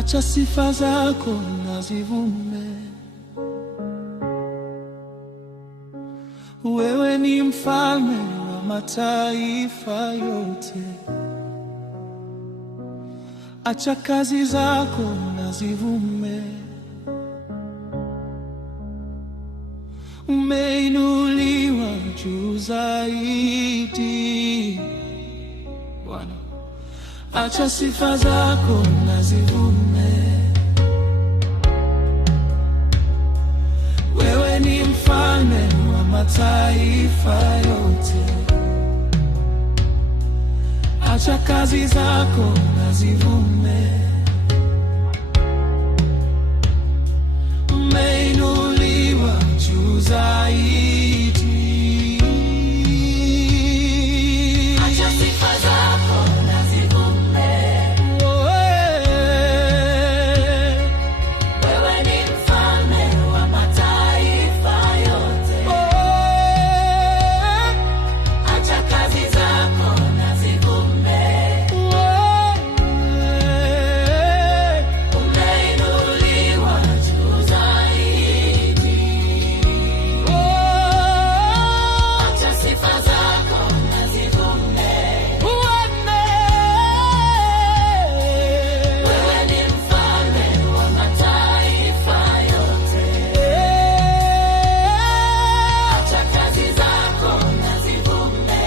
Acha sifa zako na zivume. Wewe ni mfalme wa mataifa yote. Acha kazi zako na zivume. Umeinuliwa juu zaidi, Bwana. Acha sifa zako na zivume. Wewe ni mfalme wa mataifa yote. Acha kazi zako na zivume. Umeinuliwa juu zaidi. Acha sifa zako na zivume. Wewe ni mfalme wa mataifa yote. Acha kazi zako na zivume. Umeinuliwa juu zaidi. Acha sifa zako na zivume. Wewe ni mfalme wa mataifa yote. Acha kazi zako na zivume.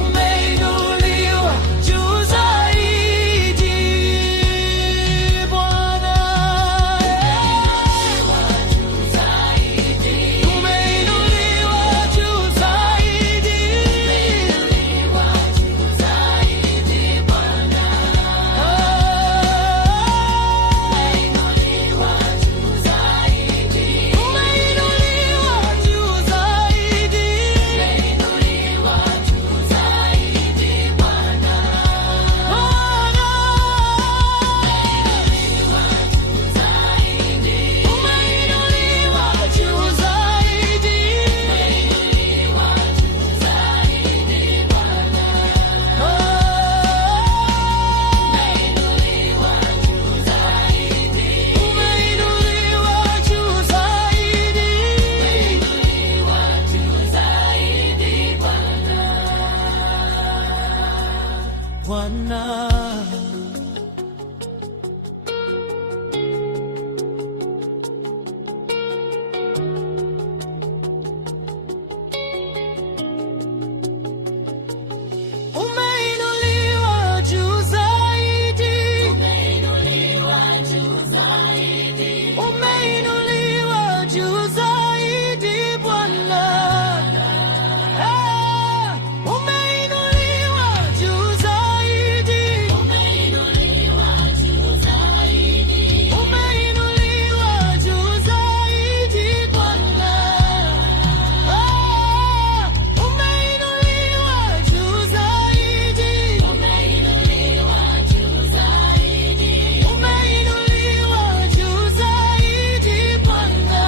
Umeinuliwa juu zaidi, Bwana. Umeinuliwa juu zaidi. Bwana, umeinuliwa juu zaidi. Umeinuliwa juu zaidi. Umeinuliwa juu zaidi, Bwana. Umeinuliwa juu zaidi. Umeinuliwa juu zaidi. Umeinuliwa juu zaidi, Bwana. Umeinuliwa juu zaidi. Umeinuliwa juu zaidi. Umeinuliwa juu zaidi, Bwana. Umeinuliwa juu zaidi. Umeinuliwa juu zaidi. Umeinuliwa juu zaidi, Bwana.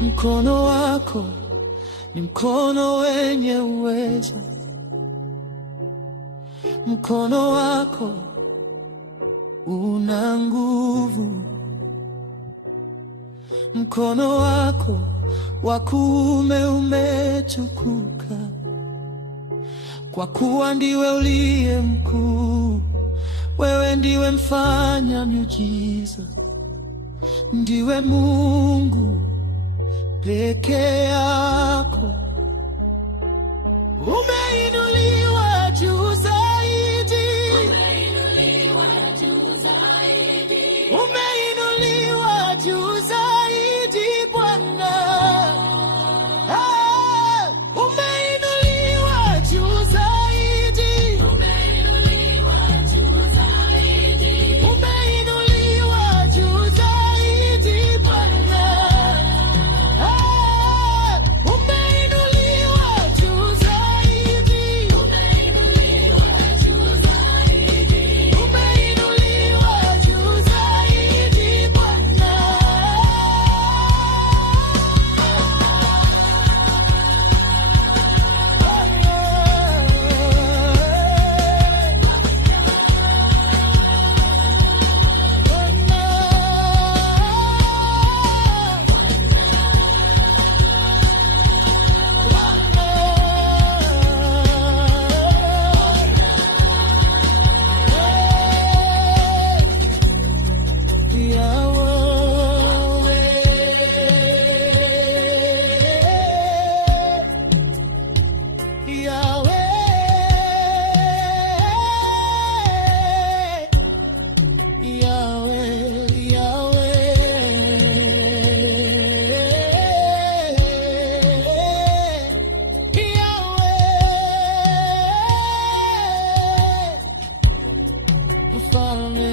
Mkono wako ni mkono wenye uweza. Mkono wako una nguvu. Mkono wako wa kuume umetukuka, kwa kuwa ndiwe uliye mkuu. Wewe ndiwe mfanya miujiza, ndiwe Mungu peke yako. Umeinuliwa juu zaidi. Umeinuliwa juu mfalme